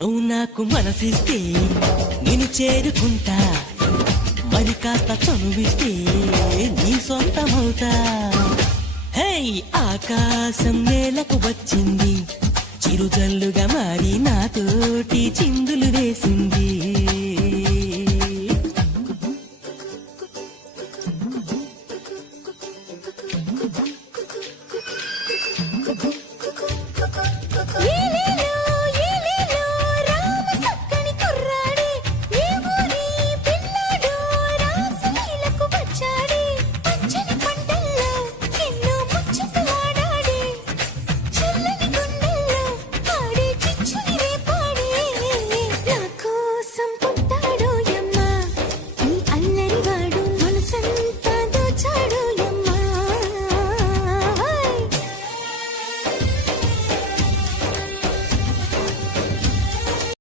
నువ్వు నాకు మనసిస్తే నేను చేరుకుంటా, మరి కాస్త చనువిస్తే నీ సొంతమవుతా. హే ఆకాశం నేలకు వచ్చింది, చిరుజల్లుగా మారి నాతోటి చిందులు వేసింది.